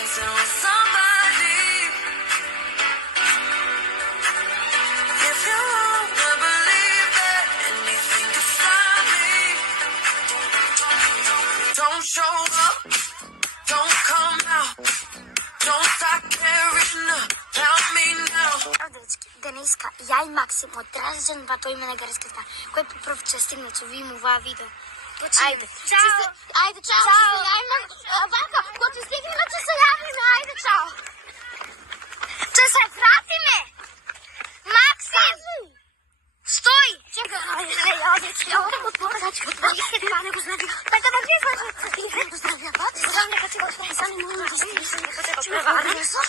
dancing with somebody. If you wanna believe that anything can stop me, don't show up, don't come out, don't start caring about me now. Денеска, ја и Максим од Дражан, па тој мене гареската, кој по прв ќе стигне, ќе видим оваа видео. Ајде. Чао. Ајде, чао. Чао. Вака, кога ќе стигнеме, ќе се јавиме. Ајде, чао. Ќе се вратиме. Максим. Стој. Чекај, ајде, чао. Това не го знави. Така да ви не го знави, бат. Знам дека ти го знави. Сами не можам да стигнем. Ме варнесо.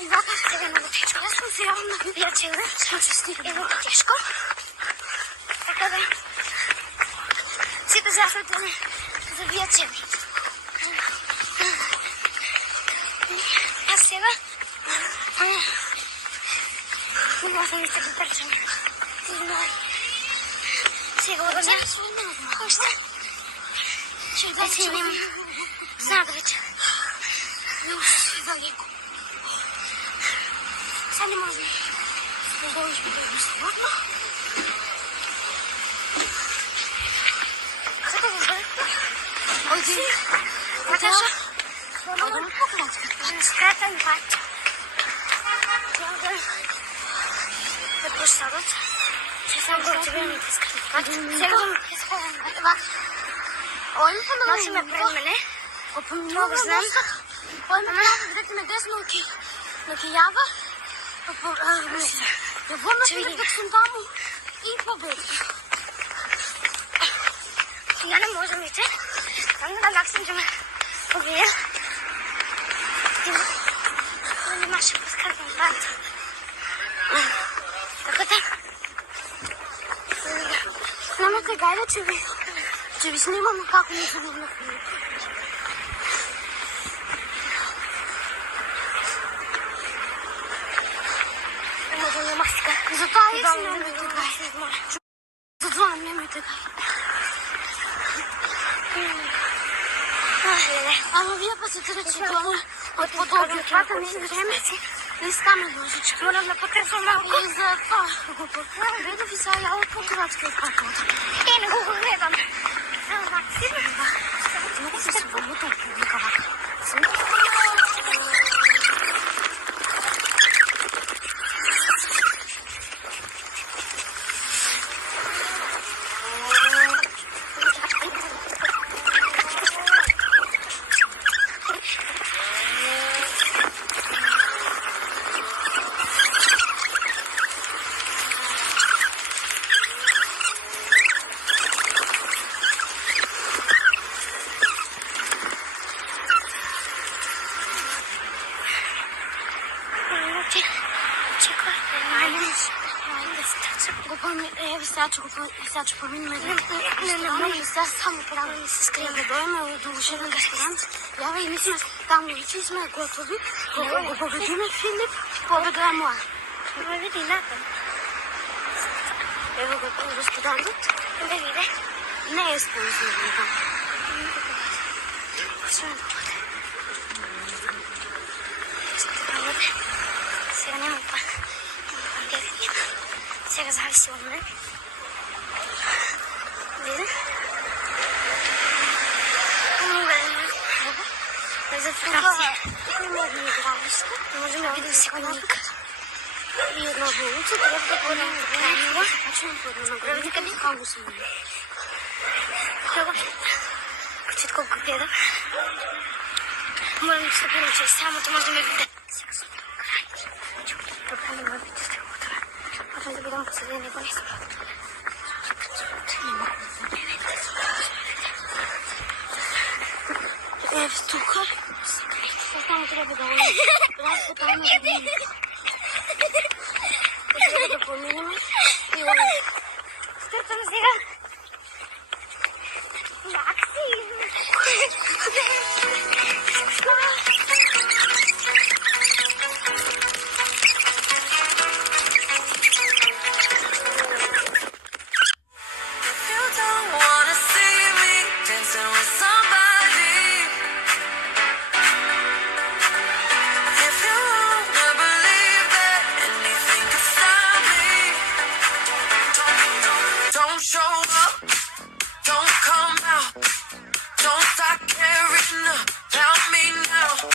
И вака, сега много тешко. Јас сум се јавам на пријачеле. Што ќе стигнем? Е много тешко. Така да. Сите зафрате за пријачели. А сега? Не можам да се дотрчам. Сега го знаеш? Оште? Да си нема. Знам вече. Далеко. Сега не можем. Продолжиш да е безплатно. Како го знаеш? Ојди. Наташа? Ојди на пократка. Скратен пат. Е пошарот. Че сам го отиваме скратен пат. Сега го скратен пат. Ојме па на Носи ме пред мене. Много знам. Ојме па да ме десно на ки јава. Ја вона Че видим. дека сум таму и победи. Ја не можам ите. Там да Максим ќе ме победи. Но немаше поскратен пат. Така да. Нема кај че ви снимаме како ми се видно. Можам да маска. Затоа и снимаме кај. Затоа немајте кај. Ама вие па се трчи тоа од подобиот пата не време. Не стаме ножичка. Морам да потресам малку. И за тоа го поправам. Гледав и сега ја од пократка како. Е, не го гледам. Максим. Много се свободно публика вака. Сега че поминаме не сега само трябва да се скрием да дойме от душевен ресторант. Ява и ние сме там вече сме готови. Го победиме Филип, победа е моя. Ме види натам. Ево го ресторантот. Да виде. Не е спонсориран там. Сега сега няма па. Сега зависи от мен. Види? За фотография. Тук има едни игралища. Можем да видим секундник. И една болница, където да ходим до крайнова. Започваме по една награди. Къде камо сме? Много. Кучет колко гледам. Морам да се поруча. Самото може да ме види. Сега съм до край. Добре, не ме види с другото. Можем да видам посреди него нещо. Тук. Само трябва да видим. Разко там да видим. Трябва да поминем и ловим. Стъртам сега. Максим! carrying a